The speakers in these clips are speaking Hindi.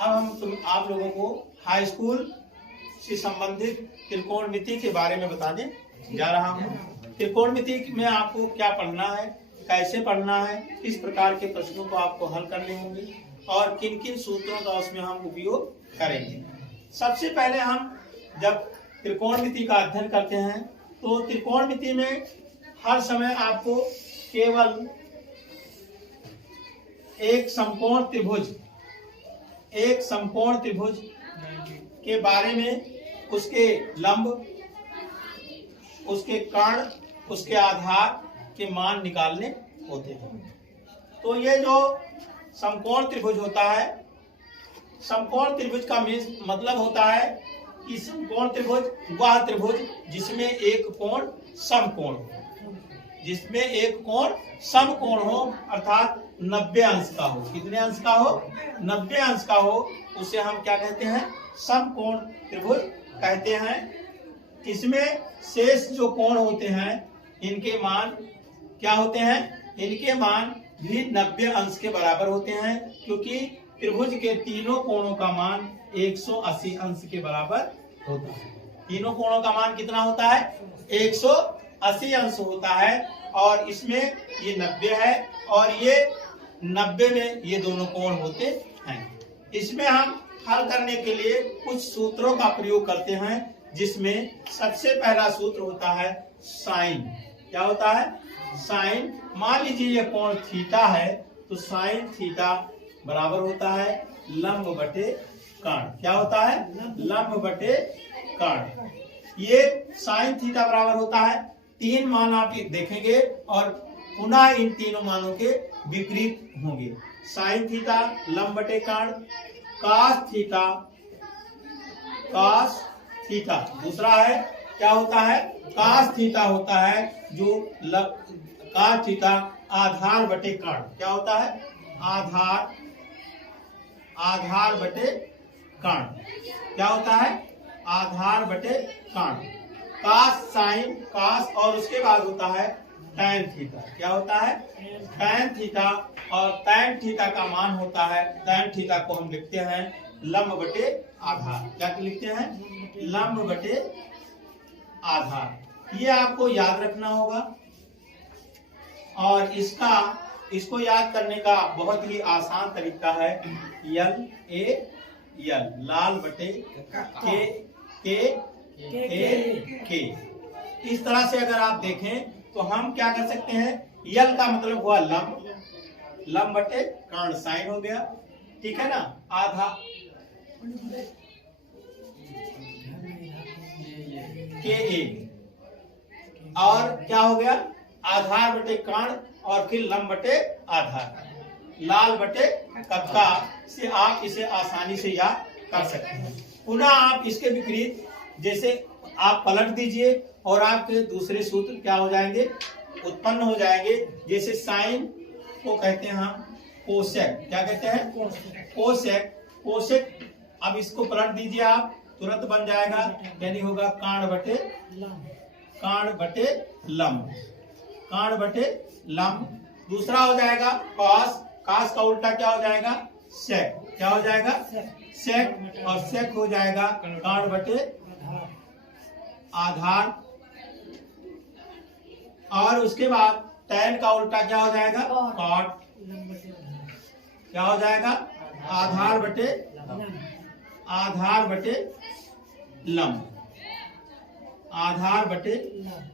अब हम आप लोगों को हाई स्कूल से संबंधित त्रिकोणमिति के बारे में बताने जा रहा हूँ। त्रिकोणमिति में आपको क्या पढ़ना है, कैसे पढ़ना है, किस प्रकार के प्रश्नों को आपको हल करने होंगे और किन किन सूत्रों का उसमें हम उपयोग करेंगे। सबसे पहले हम जब त्रिकोणमिति का अध्ययन करते हैं तो त्रिकोणमिति में हर समय आपको केवल एक समकोण त्रिभुज के बारे में, उसके लंब, उसके कर्ण, उसके आधार के मान निकालने होते हैं। तो ये जो समकोण त्रिभुज होता है, समकोण त्रिभुज का मतलब होता है कि समकोण त्रिभुज वह त्रिभुज जिसमें एक कोण समकोण हो, जिसमें एक कोण समकोण हो अर्थात 90 अंश का हो। कितने अंश का हो? 90 अंश का हो। उसे हम क्या कहते हैं? समकोण त्रिभुज कहते हैं। इसमें शेष जो कोण होते हैं इनके मान क्या होते हैं? इनके मान भी 90 अंश के बराबर होते हैं, क्योंकि त्रिभुज के तीनों कोणों का मान 180 अंश के बराबर होता है। तीनों कोणों का मान कितना होता है? 180 अंश होता है। और इसमें ये 90 है और ये 90 में ये दोनों कोण होते हैं। इसमें हम हल करने के लिए कुछ सूत्रों का प्रयोग करते हैं, जिसमें सबसे पहला सूत्र होता है साइन। क्या होता है? साइन। मान लीजिए ये कोण थीटा है तो साइन थीटा बराबर होता है लंब बटे कर्ण। क्या होता है? लंब बटे कर्ण। ये साइन थीटा बराबर होता है, 3 मान आप देखेंगे और पुनः इन तीनों मानों के विपरीत होंगे। साइन थीटा लंब बटे कर्ण, कास थीटा दूसरा है। क्या होता है? कास थीटा होता है जो कास थीटा आधार बटे कर्ण। क्या होता है? आधार बटे कर्ण। क्या होता है? आधार बटे कर्ण। कास साइन कास और उसके बाद होता है टैन थीटा। क्या होता है? Tan theta. और टैन थीटा का मान होता है, टैन थीटा को हम लिखते हैं लंब बटे आधार। क्या लिखते हैं? लंब बटे आधार। ये आपको याद रखना होगा और इसको याद करने का बहुत ही आसान तरीका है यल ए यल, लाल बटे के। इस तरह से अगर आप देखें तो हम क्या कर सकते हैं? यल का मतलब हुआ लंब बटे कर्ण, साइन हो गया, ठीक है ना। आधा के ए और क्या हो गया? आधार बटे कर्ण और फिर लंब बटे आधार। लाल बटे कक्का से आप इसे आसानी से याद कर सकते हैं। पुनः आप इसके विपरीत जैसे आप पलट दीजिए और आपके दूसरे सूत्र क्या हो जाएंगे? उत्पन्न हो जाएंगे। जैसे साइन को कहते हैं हम कोसेक। क्या कहते हैं? कोसेक। अब इसको पलट दीजिए आप, तुरंत बन जाएगा, यानी होगा कर्ण बटे लंब। दूसरा हो जाएगा कास का उल्टा क्या हो जाएगा? सेक। क्या हो जाएगा? सेक। और सेक हो जाएगा कर्ण बटे आधार। और उसके बाद टैन का उल्टा क्या हो जाएगा? कॉट। क्या हो जाएगा? आधार बटे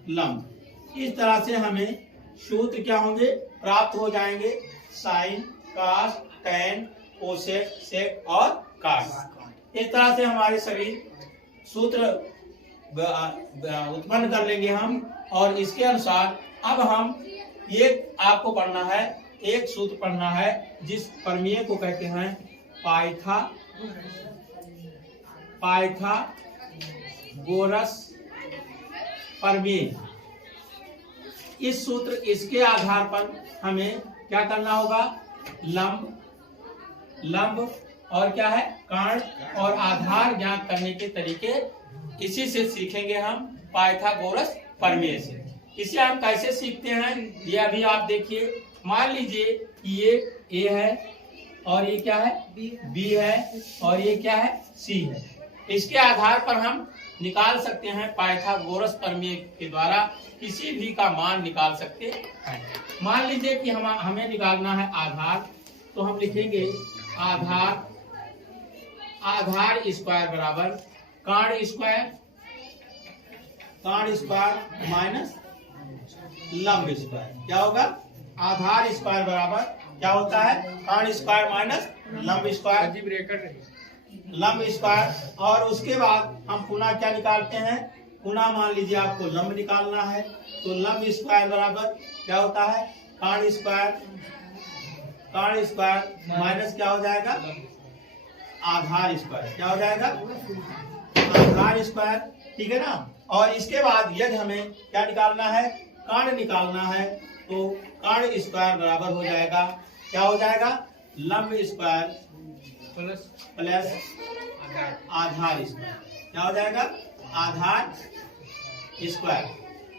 लंब। इस तरह से हमें सूत्र क्या होंगे? प्राप्त हो जाएंगे। साइन, कास, टैन, कोसेक, सेक और काट। इस तरह से हमारे सभी सूत्र उत्पन्न कर लेंगे हम। और इसके अनुसार अब हम आपको पढ़ना है, एक सूत्र पढ़ना है जिस प्रमेय को कहते हैं पाइथागोरस प्रमेय। इस सूत्र इसके आधार पर हमें क्या करना होगा? लंब और क्या है? कर्ण और आधार ज्ञात करने के तरीके इसी से सीखेंगे हम, पाइथागोरस प्रमेय से। इसे हम कैसे सीखते हैं ये अभी आप देखिए। मान लीजिए कि ये ए है और ये क्या है बी है, और ये क्या है सी है। इसके आधार पर हम निकाल सकते हैं, पाइथागोरस प्रमेय के द्वारा किसी भी का मान निकाल सकते हैं। मान लीजिए कि हमें निकालना है आधार, तो हम लिखेंगे आधार स्क्वायर बराबर कांड स्क्वायर माइनस लंब स्क्वायर। क्या होगा? आधार स्क्वायर बराबर क्या होता है? कांड स्क्वायर माइनस लंब स्क्वायर, लंब स्क्वायर। और उसके बाद हम पुनः क्या निकालते हैं? पुनः मान लीजिए आपको लंब निकालना है, तो लंब स्क्वायर बराबर क्या होता है? कांड स्क्वायर माइनस क्या हो जाएगा? आधार स्क्वायर। क्या हो जाएगा? आधार स्क्वायर। ठीक है ना। और इसके बाद यदि हमें क्या निकालना है? कांड निकालना है, तो कांड स्क्वायर बराबर हो जाएगा क्या हो जाएगा? लंब स्क्वायर प्लस आधार स्क्वायर। क्या हो जाएगा? आधार स्क्वायर।